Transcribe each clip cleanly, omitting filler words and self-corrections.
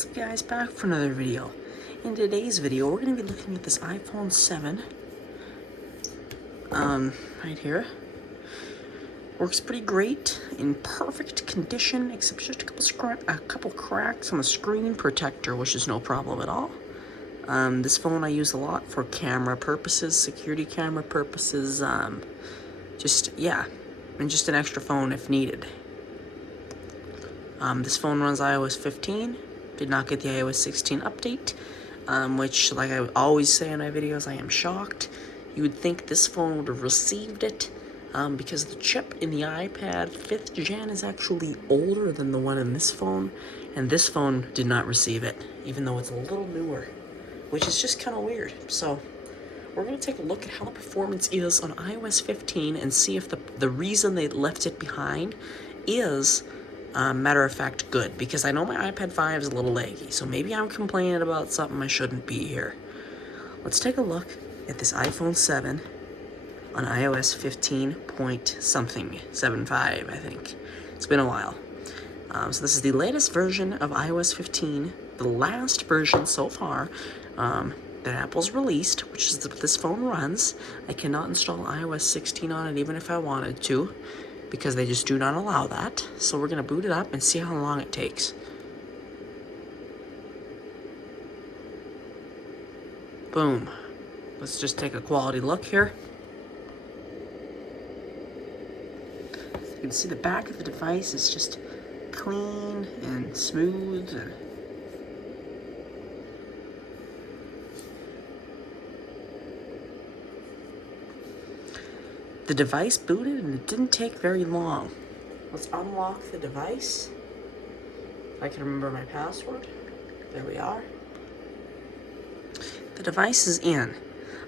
What's up guys, back for another video. In today's video, we're going to be looking at this iPhone 7. Right here. Works pretty great, in perfect condition, except just a couple cracks on the screen protector, which is no problem at all. This phone I use a lot for camera purposes, security camera purposes, and just an extra phone if needed. This phone runs iOS 15. Did not get the iOS 16 update, which, like I always say in my videos, I am shocked. You would think this phone would have received it, because the chip in the iPad 5th gen is actually older than the one in this phone, and this phone did not receive it, even though it's a little newer, which is just kind of weird. So we're going to take a look at how the performance is on iOS 15 and see if the reason they left it behind is matter of fact good, because I know my iPad 5 is a little laggy, so maybe I'm complaining about something I shouldn't be here. Let's take a look at this iPhone 7 on iOS 15 point something, 7.5 I think. It's been a while. So this is the latest version of iOS 15, the last version so far that Apple's released, which is what this phone runs. I cannot install iOS 16 on it even if I wanted to, because they just do not allow that. So we're going to boot it up and see how long it takes. Boom. Let's just take a quality look here. You can see the back of the device is just clean and smooth. The device booted and it didn't take very long. Let's unlock the device. If I can remember my password. There we are. The device is in.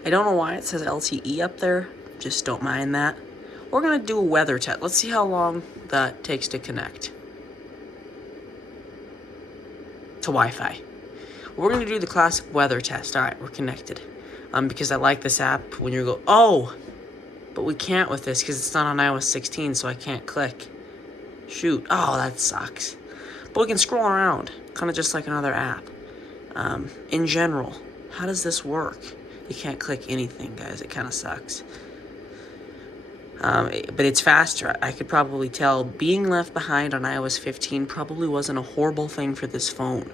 I don't know why it says LTE up there. Just don't mind that. We're going to do a weather test. Let's see how long that takes to connect to Wi-Fi. We're going to do the classic weather test. All right, we're connected. Because I like this app when you go, but we can't with this because it's not on iOS 16, so I can't click. Shoot. Oh, that sucks. But we can scroll around, kind of just like another app. In general, how does this work? You can't click anything, guys. It kind of sucks. But it's faster. I could probably tell being left behind on iOS 15 probably wasn't a horrible thing for this phone.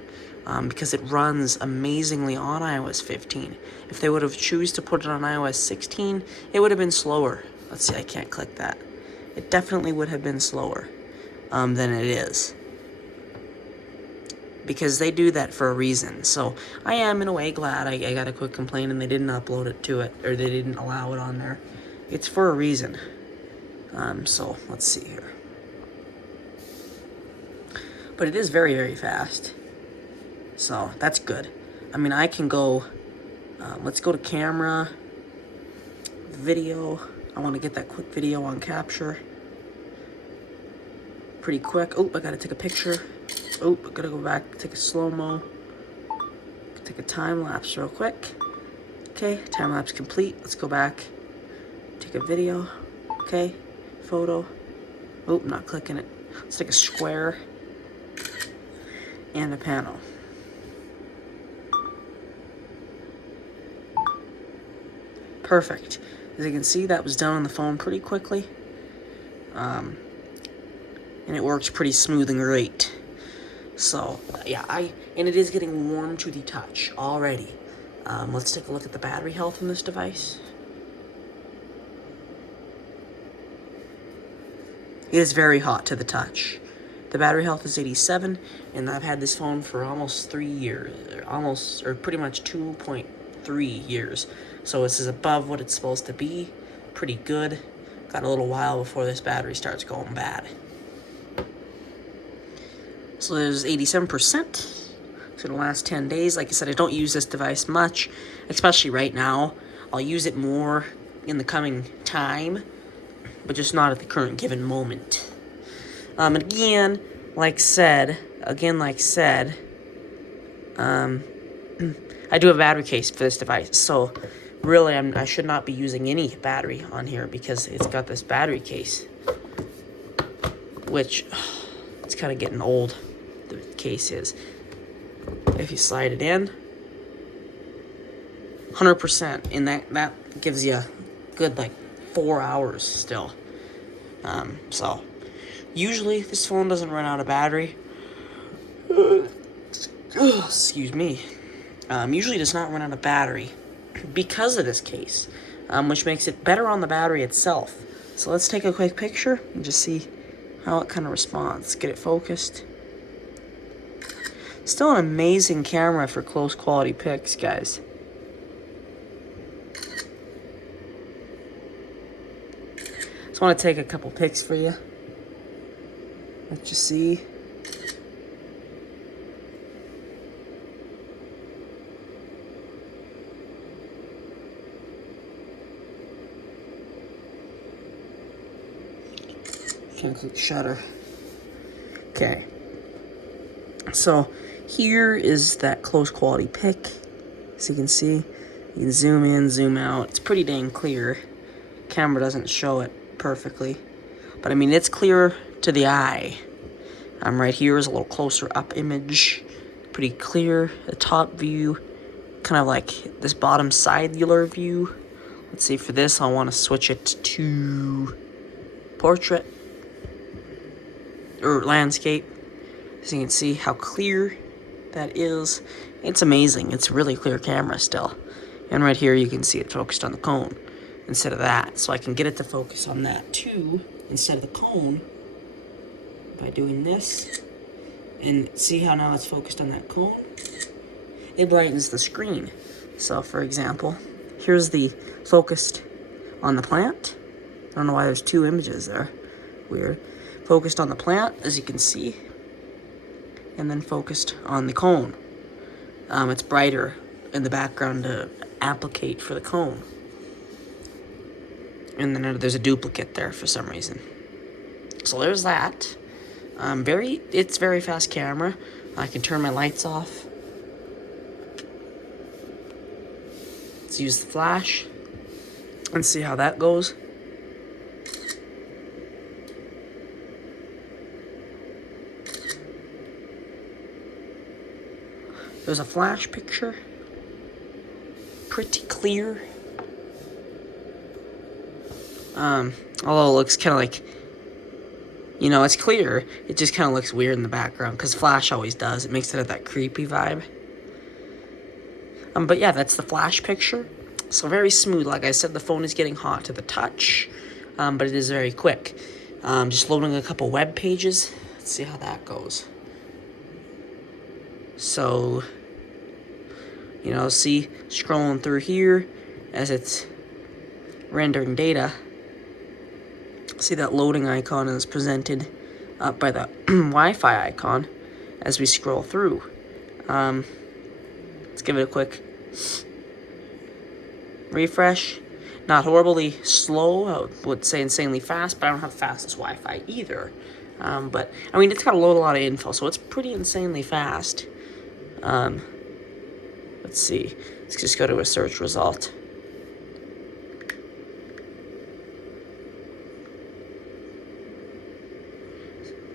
Because it runs amazingly on iOS 15. If they would have chosen to put it on iOS 16, it would have been slower. Let's see, I can't click that. It definitely would have been slower than it is. Because they do that for a reason. So I am, in a way, glad I got a quick complaint and they didn't upload it to it, or they didn't allow it on there. It's for a reason. So let's see here. But it is very, very fast. So that's good. I mean, I can go, let's go to camera, video. I want to get that quick video on capture. Pretty quick. Oh, I got to take a picture. Oh, I got to go back, take a slow-mo. Take a time-lapse real quick. Okay, time-lapse complete. Let's go back. Take a video. Okay, photo. Oh, I'm not clicking it. Let's take a square and a panel. Perfect. As you can see, that was done on the phone pretty quickly. And it works pretty smooth and great. So, yeah, and it is getting warm to the touch already. Let's take a look at the battery health on this device. It is very hot to the touch. The battery health is 87, and I've had this phone for almost 3 years. Or pretty much 2.3 years. So this is above what it's supposed to be. Pretty good. Got a little while before this battery starts going bad. So there's 87% for the last 10 days. Like I said, I don't use this device much, especially right now. I'll use it more in the coming time, but just not at the current given moment. And again, like said, I do have a battery case for this device, so really I should not be using any battery on here because it's got this battery case, which it's kind of getting old, the case is. If you slide it in, 100%, and that gives you a good like 4 hours still. So usually this phone doesn't run out of battery. Excuse me. Usually does not run out of battery because of this case, which makes it better on the battery itself. So let's take a quick picture and just see how it kind of responds. Get it focused. Still an amazing camera for close quality pics, guys. Just want to take a couple pics for you. Let you see. Can't click shutter. Okay. So here is that close quality pic. As you can see, you can zoom in, zoom out. It's pretty dang clear. Camera doesn't show it perfectly, but I mean it's clear to the eye. Right here is a little closer up image. Pretty clear. The top view, kind of like this bottom sidelular view. Let's see, for this I want to switch it to portrait or landscape. So you can see how clear that is. It's amazing. It's a really clear camera still. And right here you can see it focused on the cone instead of that. So I can get it to focus on that too instead of the cone by doing this. And see how now it's focused on that cone? It brightens the screen. So for example, here's the focused on the plant. I don't know why there's two images there. Weird. Focused on the plant, as you can see, and then focused on the cone. It's brighter in the background to applicate for the cone. And then there's a duplicate there for some reason. So there's that. It's very fast camera. I can turn my lights off. Let's use the flash and see how that goes. There's a flash picture. Pretty clear. Although it looks kind of like, you know, it's clear. It just kind of looks weird in the background because flash always does. It makes it have that creepy vibe. But yeah, that's the flash picture. So very smooth. Like I said, the phone is getting hot to the touch, but it is very quick. Just loading a couple web pages. Let's see how that goes. So, you know, see, scrolling through here as it's rendering data. See that loading icon is presented up by the Wi-Fi icon as we scroll through. Let's give it a quick refresh. Not horribly slow, I would say insanely fast, but I don't have the fastest Wi-Fi either. But, I mean, it's got to load a lot of info, so it's pretty insanely fast. Let's see. Let's just go to a search result.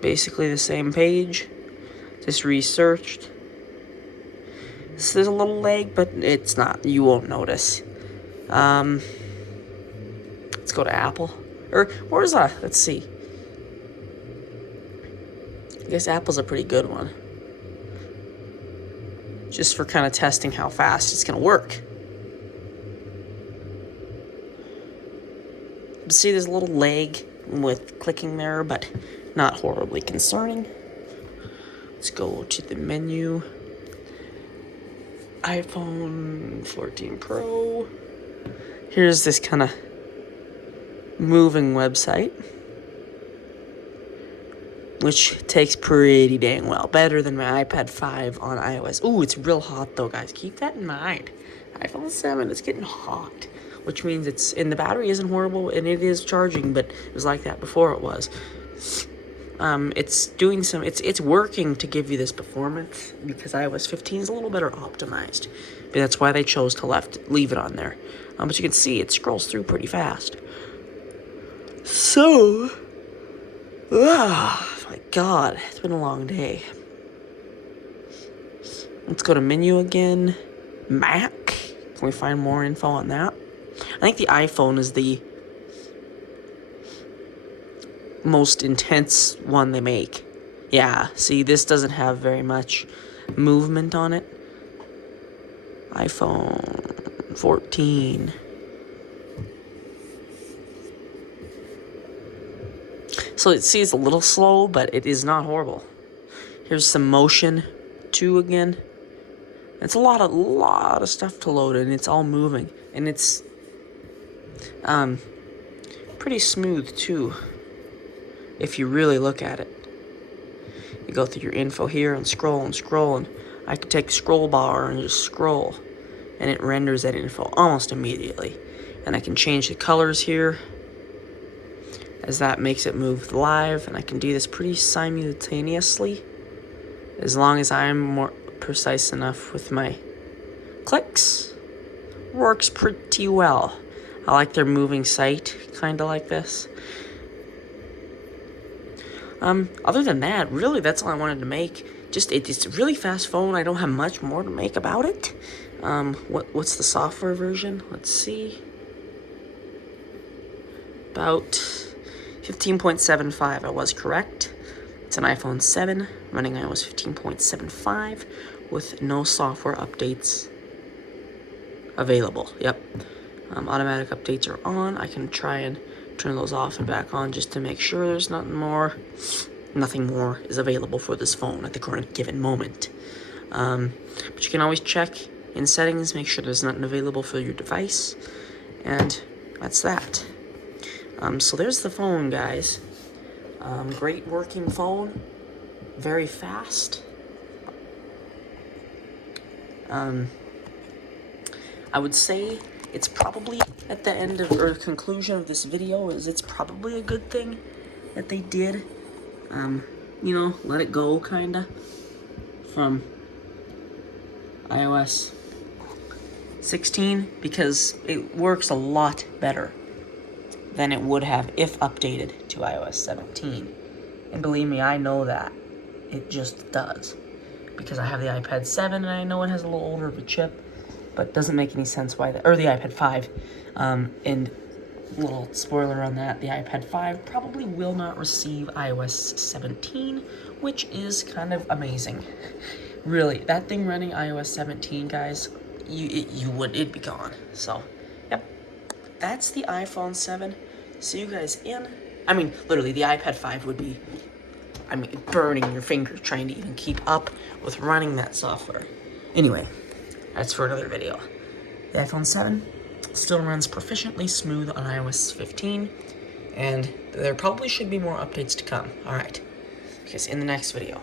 Basically the same page, just researched. So there's a little lag, but it's not. You won't notice. Let's go to Apple. Or where's that? Let's see. I guess Apple's a pretty good one. Just for kind of testing how fast it's going to work. See, there's a little lag with clicking there, but not horribly concerning. Let's go to the menu. iPhone 14 Pro. Here's this kind of moving website, which takes pretty dang well. Better than my iPad 5 on iOS. Ooh, it's real hot though, guys. Keep that in mind. iPhone 7, it's getting hot, which means and the battery isn't horrible, and it is charging, but it was like that before it was. It's doing it's working to give you this performance because iOS 15 is a little better optimized. But that's why they chose to leave it on there. But you can see it scrolls through pretty fast. So, my God, it's been a long day. Let's go to menu again. Mac. Can we find more info on that? I think the iPhone is the most intense one they make. Yeah, see, this doesn't have very much movement on it. iPhone 14. So it seems a little slow, but it is not horrible. Here's some motion too again. It's a lot of stuff to load, and it's all moving, and it's pretty smooth too. If you really look at it, you go through your info here and scroll, and I could take scroll bar and just scroll, and it renders that info almost immediately. And I can change the colors here, as that makes it move live, and I can do this pretty simultaneously, as long as I'm more precise enough with my clicks. Works pretty well. I like their moving sight, kind of like this. Other than that, really, that's all I wanted to make. Just, it's a really fast phone. I don't have much more to make about it. What's the software version? Let's see. About 15.75, I was correct. It's an iPhone 7 running iOS 15.75 with no software updates available. Yep. Automatic updates are on. I can try and turn those off and back on just to make sure there's nothing more is available for this phone at the current given moment. But you can always check in settings, make sure there's nothing available for your device, and that's that. So there's the phone, guys. Great working phone, very fast. I would say it's probably at the end of, or conclusion of this video, is it's probably a good thing that they did, let it go, kinda, from iOS 16, because it works a lot better than it would have if updated to iOS 17. And believe me, I know that. It just does. Because I have the iPad 7, and I know it has a little older of a chip, but it doesn't make any sense why or the iPad 5, and little spoiler on that, the iPad 5 probably will not receive iOS 17, which is kind of amazing. Really, that thing running iOS 17, guys, it'd be gone. So, yep, that's the iPhone 7. See you guys literally, the iPad 5 would be, burning your fingers trying to even keep up with running that software. Anyway, that's for another video. The iPhone 7 still runs proficiently smooth on iOS 15, and there probably should be more updates to come. Alright, because in the next video.